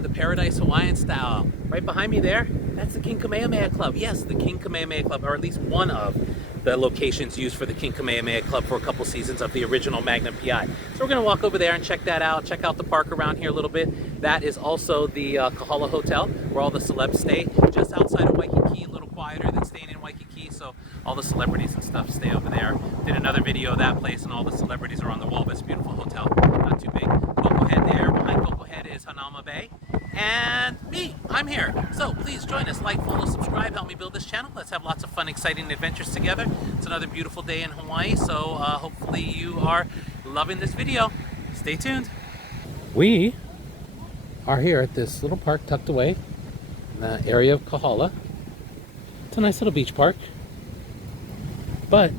welcome to Paradise Hawaiian Style. Right behind me there, that's the King Kamehameha Club. Yes, the King Kamehameha Club, or at least one of the locations used for the King Kamehameha Club for a couple seasons of the original Magnum PI. So we're going to walk over there and check that out, check out the park around here a little bit. That is also the Kahala Hotel, where all the celebs stay, just outside of Waikiki, a little quieter than staying in Waikiki, so all the celebrities and stuff stay over there. Did another video of that place, and all the celebrities are on the wall. This beautiful hotel, not too big. Coco Head there, behind Coco Head is Hanauma Bay. And me, I'm here. So please join us, like, follow, subscribe, help me build this channel. Let's have lots of fun, exciting adventures together. It's another beautiful day in Hawaii, so hopefully you are loving this video. Stay tuned. We are here at this little park tucked away in the area of Kahala. It's a nice little beach park, but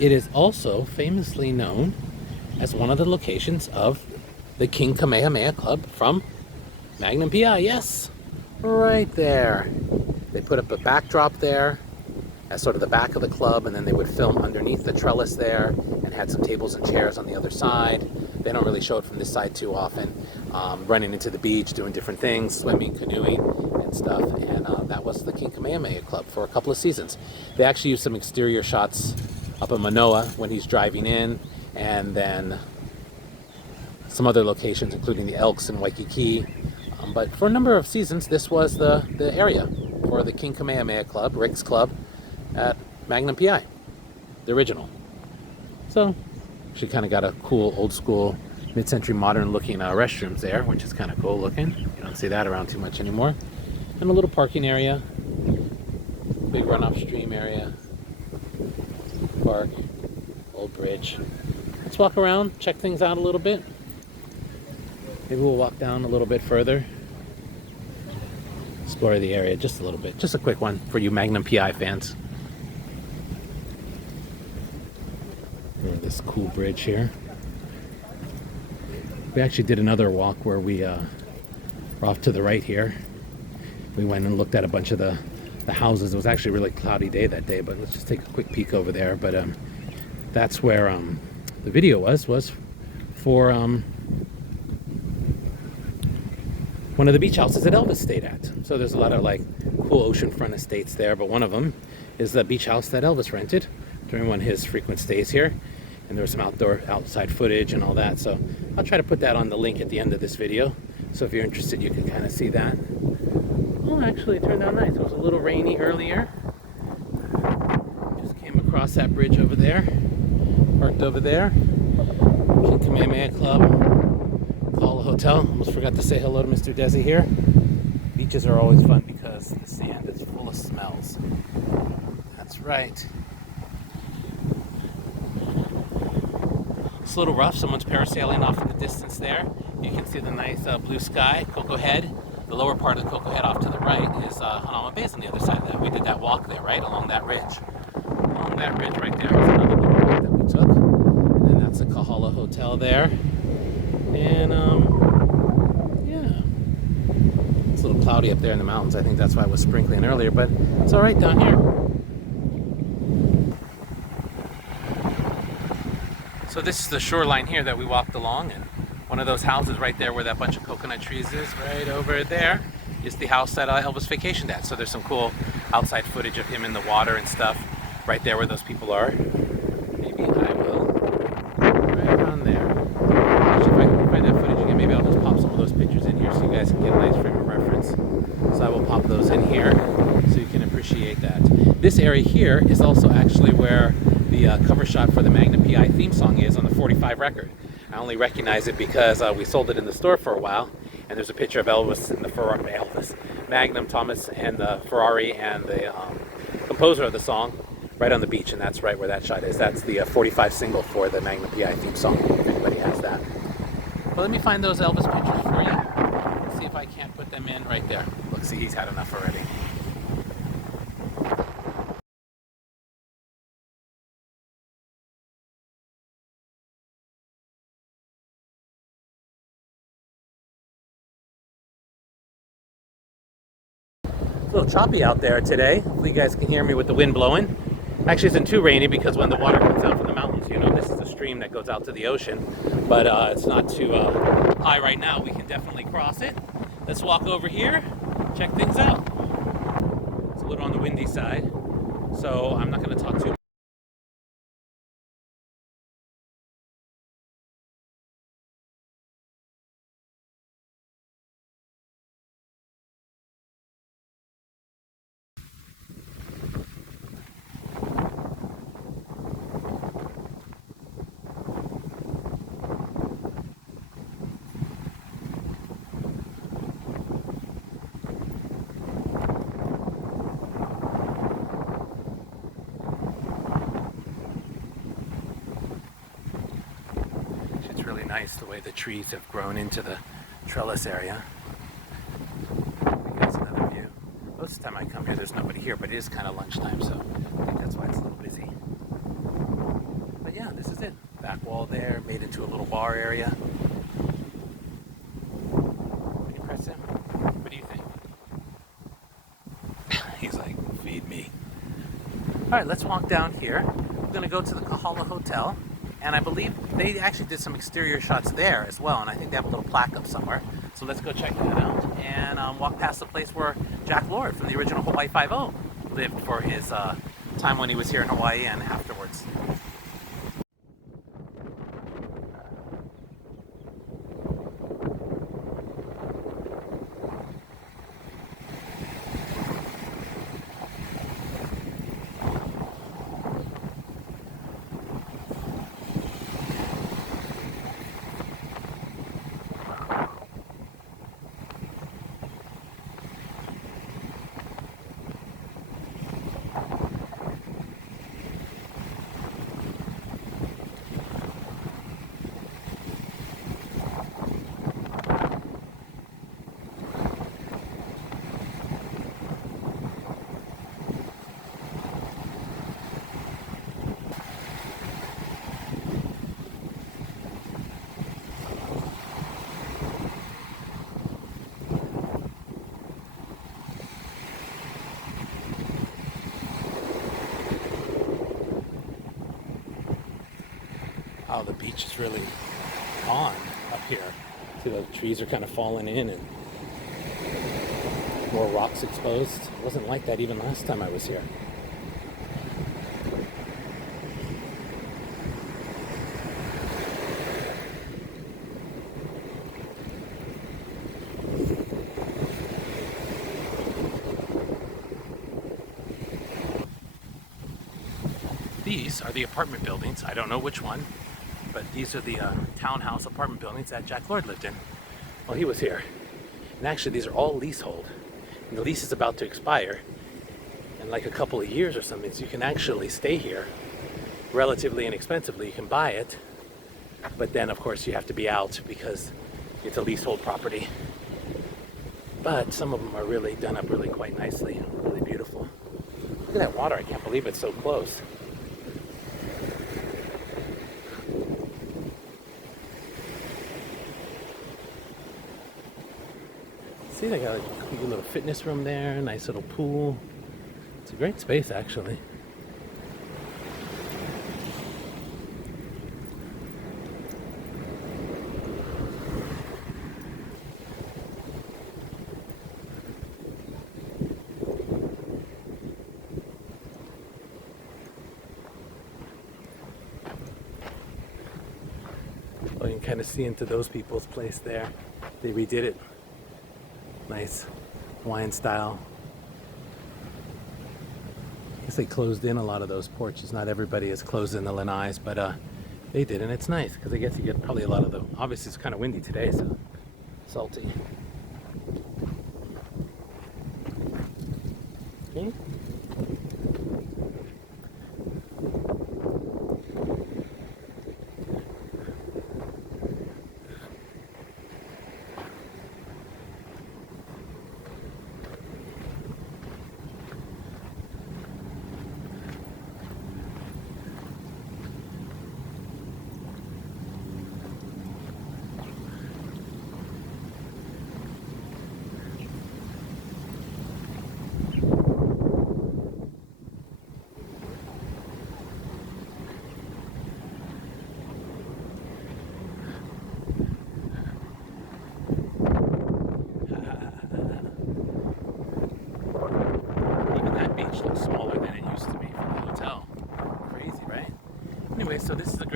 it is also famously known as one of the locations of the King Kamehameha Club from Magnum PI. Yes, right there. They put up a backdrop there as sort of the back of the club, and then they would film underneath the trellis there and had some tables and chairs on the other side. They don't really show it from this side too often. Running into the beach, doing different things, swimming, canoeing and stuff, and that was the King Kamehameha Club for a couple of seasons. They actually used some exterior shots up in Manoa when he's driving in, and then some other locations including the Elks in Waikiki. But for a number of seasons, this was the area for the King Kamehameha Club, Rick's Club, at Magnum PI, the original. So she kind of got a cool old school mid-century modern looking restrooms there, which is kind of cool looking. You don't see that around too much anymore. And a little parking area, big runoff stream area, park, old bridge. Let's walk around, check things out a little bit. Maybe we'll walk down a little bit further, explore the area just a little bit. Just a quick one for you Magnum PI fans. This cool bridge here. We actually did another walk where we were off to the right here. We went and looked at a bunch of the houses. It was actually a really cloudy day that day, but let's just take a quick peek over there. But that's where the video was for one of the beach houses that Elvis stayed at. So there's a lot of like cool oceanfront estates there, but one of them is the beach house that Elvis rented during one of his frequent stays here. And there was some outside footage and all that. So I'll try to put that on the link at the end of this video. So if you're interested, you can kind of see that. Oh, actually it turned out nice. It was a little rainy earlier. Just came across that bridge over there. Parked over there. King Kamehameha Club. Kahala Hotel. Almost forgot to say hello to Mr. Desi here. Beaches are always fun because the sand is full of smells. That's right. It's a little rough. Someone's parasailing off in the distance there. You can see the nice blue sky, Coco Head. The lower part of the Coco Head off to the right is Hanauma Bay on the other side of that. We did that walk there, right, along that ridge. Along that ridge right there was another little walk that we took. And then that's the Kahala Hotel there. And, yeah. It's a little cloudy up there in the mountains. I think that's why it was sprinkling earlier, but it's all right down here. So this is the shoreline here that we walked along, and one of those houses right there where that bunch of coconut trees is, right over there, is the house that Elvis vacationed at. So there's some cool outside footage of him in the water and stuff right there where those people are. Maybe I will, right on there. Actually, if I can find that footage again, maybe I'll just pop some of those pictures in here so you guys can get a nice frame of reference. So I will pop those in here so you can appreciate that. This area here is also actually where the cover shot for the Magnum PI theme song is on the 45 record. I only recognize it because we sold it in the store for a while, and there's a picture of Elvis and the Ferrari, Magnum, Thomas, and the Ferrari, and the composer of the song right on the beach, and that's right where that shot is. That's the 45 single for the Magnum PI theme song, if anybody has that. Well, let me find those Elvis pictures for you. See if I can't put them in right there. Look, see, he's had enough already. It's a little choppy out there today. Hopefully you guys can hear me with the wind blowing. Actually, it's isn't too rainy because when the water comes out from the mountains, you know, this is a stream that goes out to the ocean, but it's not too high right now. We can definitely cross it. Let's walk over here, check things out. It's a little on the windy side, so I'm not going to talk too much. It's really nice the way the trees have grown into the trellis area. Here's another view. Most of the time I come here, there's nobody here, but it is kind of lunchtime, so I think that's why it's a little busy. But yeah, this is it. Back wall there, made into a little bar area. Can you press him? What do you think? He's like, feed me. All right, let's walk down here. We're gonna go to the Kahala Hotel, and I believe they actually did some exterior shots there as well, and I think they have a little plaque up somewhere. So let's go check that out and walk past the place where Jack Lord from the original Hawaii Five-0 lived for his time when he was here in Hawaii and afterwards. Oh, the beach is really on up here. See, the trees are kind of falling in and more rocks exposed. It wasn't like that even last time I was here. These are the apartment buildings. I don't know which one, but these are the townhouse apartment buildings that Jack Lord lived in while he was here. And actually, these are all leasehold. And the lease is about to expire in like a couple of years or something, so you can actually stay here relatively inexpensively. You can buy it, but then of course you have to be out because it's a leasehold property. But some of them are really done up really quite nicely, really beautiful. Look at that water, I can't believe it's so close. See, they got a little fitness room there, nice little pool. It's a great space, actually. Well, you can kind of see into those people's place there. They redid it. Nice Hawaiian style. I guess they closed in a lot of those porches. Not everybody is closed in the lanais, but they did, and it's nice because I guess you get probably a lot of the. Obviously, it's kind of windy today, so salty. Okay.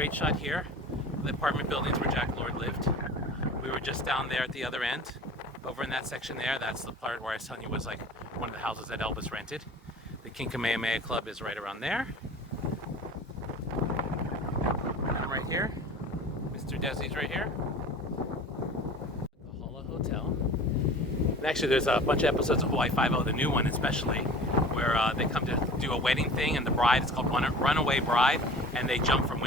great shot here. The apartment buildings where Jack Lord lived. We were just down there at the other end. Over in that section there, that's the part where I was telling you was like one of the houses that Elvis rented. The King Kamehameha Club is right around there. I'm right here. Mr. Desi's right here. Kahala Hotel. And actually, there's a bunch of episodes of Hawaii Five-0, the new one especially, where they come to do a wedding thing, and the bride, it's called Runaway Bride, and they jump from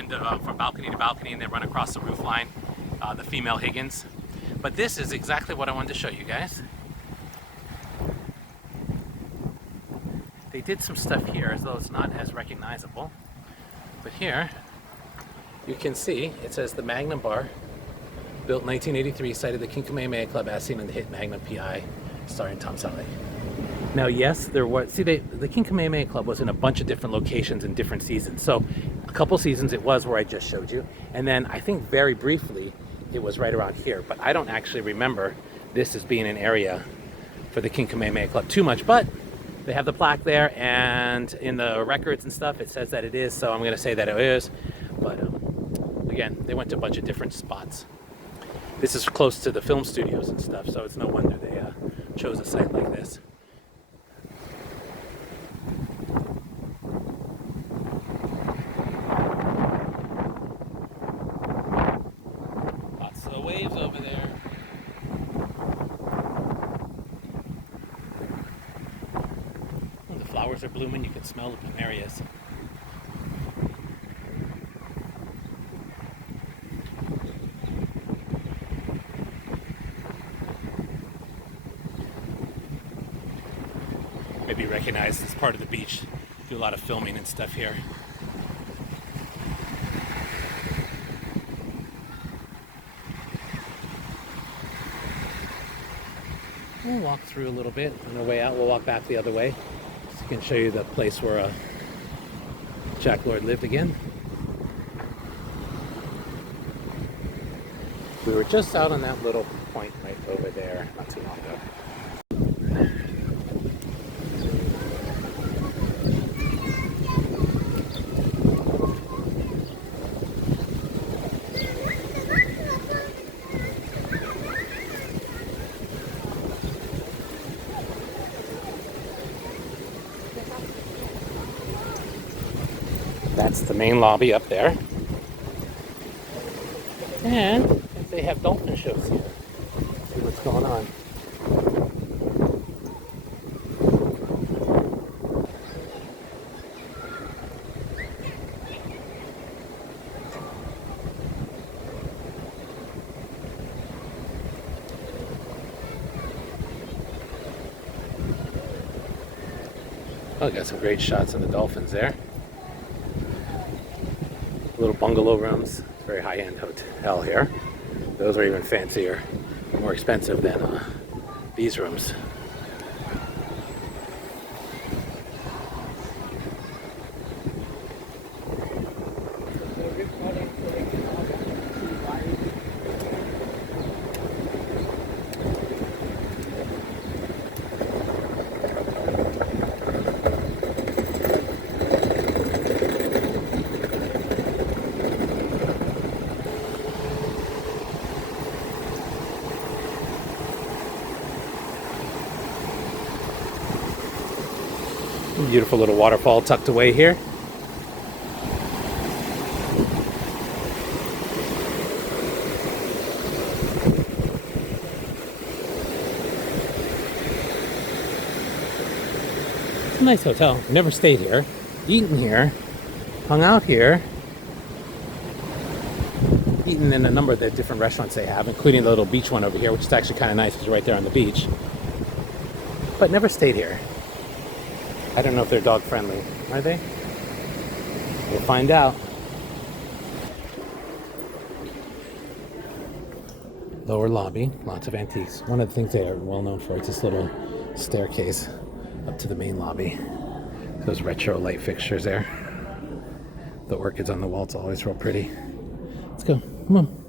balcony to balcony, and they run across the roof line, the female Higgins. But this is exactly what I wanted to show you guys. They did some stuff here as though it's not as recognizable. But here, you can see, it says the Magnum Bar, built in 1983, cited the King Kamehameha Club as seen in the hit Magnum PI, starring Tom Selleck. Now, yes, there was, the King Kamehameha Club was in a bunch of different locations in different seasons. So a couple seasons it was where I just showed you. And then I think very briefly, it was right around here. But I don't actually remember this as being an area for the King Kamehameha Club too much. But they have the plaque there, and in the records and stuff, it says that it is. So I'm going to say that it is. But again, they went to a bunch of different spots. This is close to the film studios and stuff, so it's no wonder they chose a site like this. Lots of waves over there. Oh, the flowers are blooming. You can smell the plumerias. Maybe recognized as part of the beach. Do a lot of filming and stuff here. We'll walk through a little bit. On our way out, we'll walk back the other way. So I can show you the place where Jack Lord lived again. We were just out on that little point right over there not too long ago. That's the main lobby up there. And they have dolphin shows here. Let's see what's going on. Oh, got some great shots of the dolphins there. Little bungalow rooms. Very high-end hotel here. Those are even fancier, more expensive than these rooms. Beautiful little waterfall tucked away here. It's a nice hotel. Never stayed here. Eaten here. Hung out here. Eaten in a number of the different restaurants they have, including the little beach one over here, which is actually kind of nice because you're right there on the beach. But never stayed here. I don't know if they're dog friendly. Are they? We'll find out. Lower lobby, lots of antiques. One of the things they are well known for is this little staircase up to the main lobby. Those retro light fixtures there. The orchids on the wall, it's always real pretty. Let's go. Come on.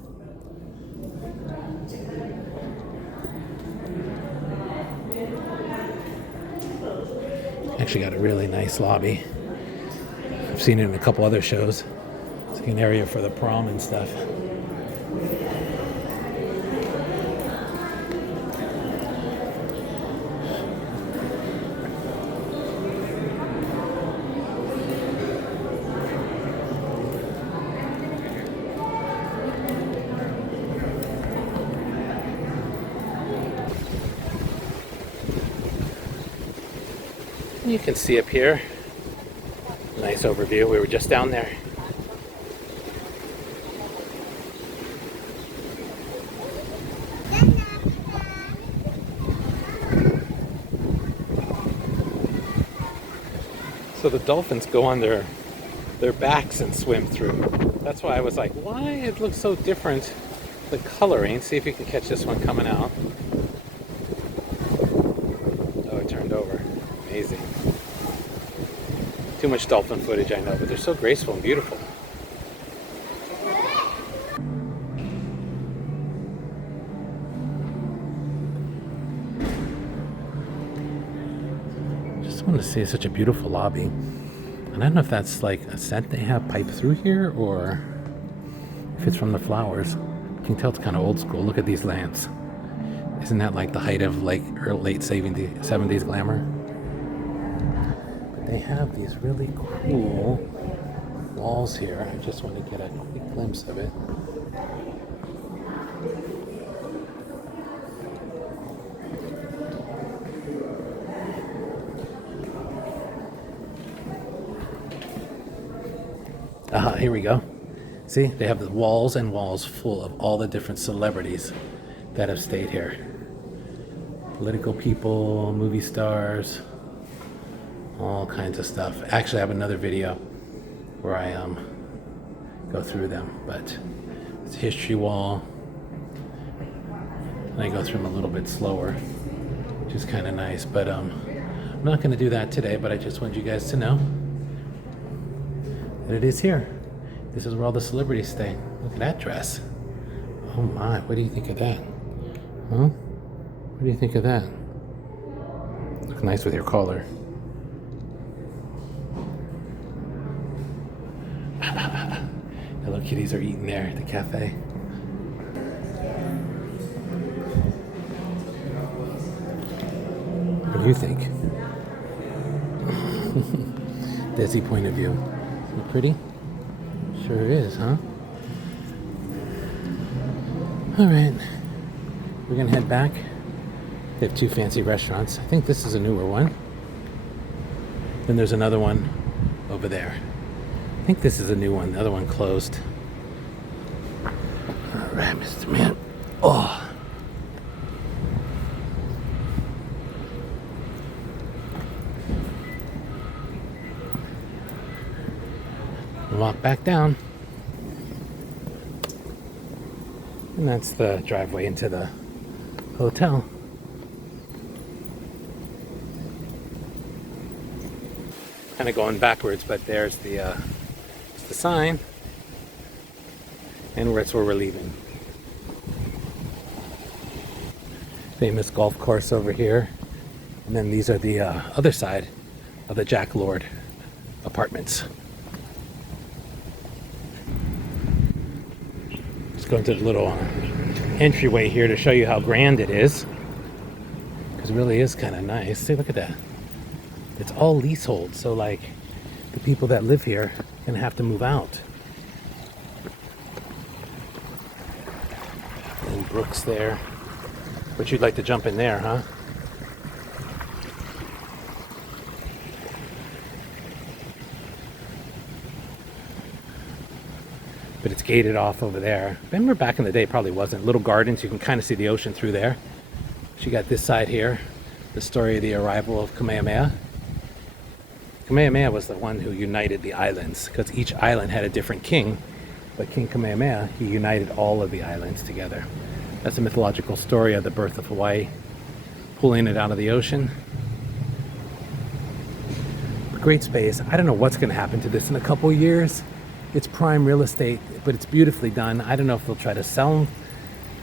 Actually got a really nice lobby. I've seen it in a couple other shows. So an area for the prom and stuff. You can see up here, nice overview. We were just down there. So the dolphins go on their backs and swim through. That's why I was like, why it looks so different, the coloring. See if you can catch this one coming out. Oh, it turned over. Amazing. Too much dolphin footage, I know, but they're so graceful and beautiful. Just want to say it's such a beautiful lobby. And I don't know if that's like a scent they have piped through here or if it's from the flowers. You can tell it's kind of old school. Look at these lamps. Isn't that like the height of like late 70s glamour? But they have these really cool walls here. I just want to get a quick glimpse of it. Here we go. See, they have the walls and walls full of all the different celebrities that have stayed here. Political people, movie stars, all kinds of stuff. Actually, I have another video where I go through them, but it's a history wall. And I go through them a little bit slower, which is kind of nice, but I'm not going to do that today, but I just want you guys to know that it is here. This is where all the celebrities stay. Look at that dress. Oh my, what do you think of that? Huh? What do you think of that? Look nice with your collar. Hello kitties are eating there at the cafe. What do you think? Desi point of view. Is it pretty? Sure is, huh? Alright. We're gonna head back. They have two fancy restaurants. I think this is a newer one. Then there's another one over there. I think this is a new one. The other one closed. Alright, Mr. Man. Oh. Walk back down. And that's the driveway into the hotel. Kind of going backwards, but there's the sign. And that's where we're leaving. Famous golf course over here. And then these are the other side of the Jack Lord apartments. Go into the little entryway here to show you how grand it is, because it really is kind of nice. See, look at that. It's all leasehold, so like the people that live here are gonna have to move out. And Brooks there, but you'd like to jump in there, huh? But it's gated off over there. Remember back in the day, it probably wasn't. Little gardens, you can kind of see the ocean through there. So you got this side here, the story of the arrival of Kamehameha. Kamehameha was the one who united the islands, because each island had a different king. But King Kamehameha, he united all of the islands together. That's a mythological story of the birth of Hawaii, pulling it out of the ocean. Great space. I don't know what's going to happen to this in a couple years. It's prime real estate, but it's beautifully done. I don't know if they'll try to sell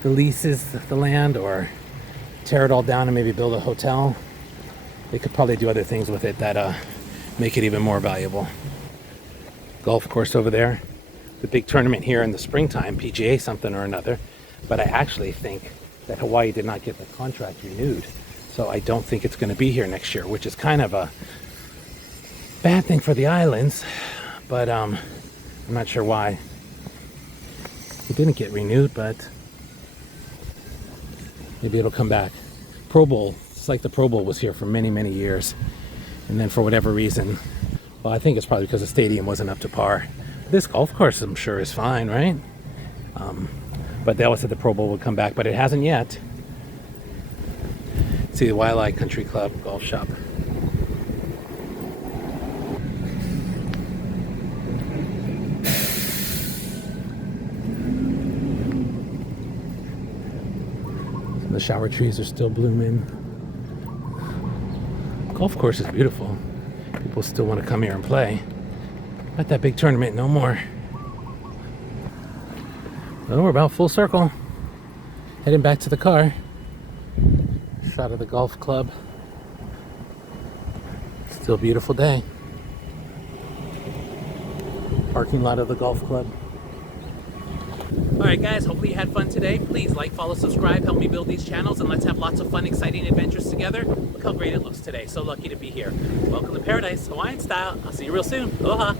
the leases, the land, or tear it all down and maybe build a hotel. They could probably do other things with it that make it even more valuable. Golf course over there. the big tournament here in the springtime, PGA something or another. But I actually think that Hawaii did not get the contract renewed. So I don't think it's going to be here next year, which is kind of a bad thing for the islands. But I'm not sure why it didn't get renewed, but maybe it'll come back. Pro Bowl, it's like the Pro Bowl was here for many, many years. And then for whatever reason, well, I think it's probably because the stadium wasn't up to par. This golf course, I'm sure, is fine, right? But they always said the Pro Bowl would come back, but it hasn't yet. See the Waialae Country Club golf shop. The shower trees are still blooming. Golf course is beautiful. People still want to come here and play. Not that big tournament no more. Well, we're about full circle. Heading back to the car. Shot of the golf club. Still a beautiful day. Parking lot of the golf club. Alright guys, hopefully you had fun today. Please like, follow, subscribe, help me build these channels, and let's have lots of fun, exciting adventures together. Look how great it looks today. So lucky to be here. Welcome to paradise, Hawaiian style. I'll see you real soon. Aloha.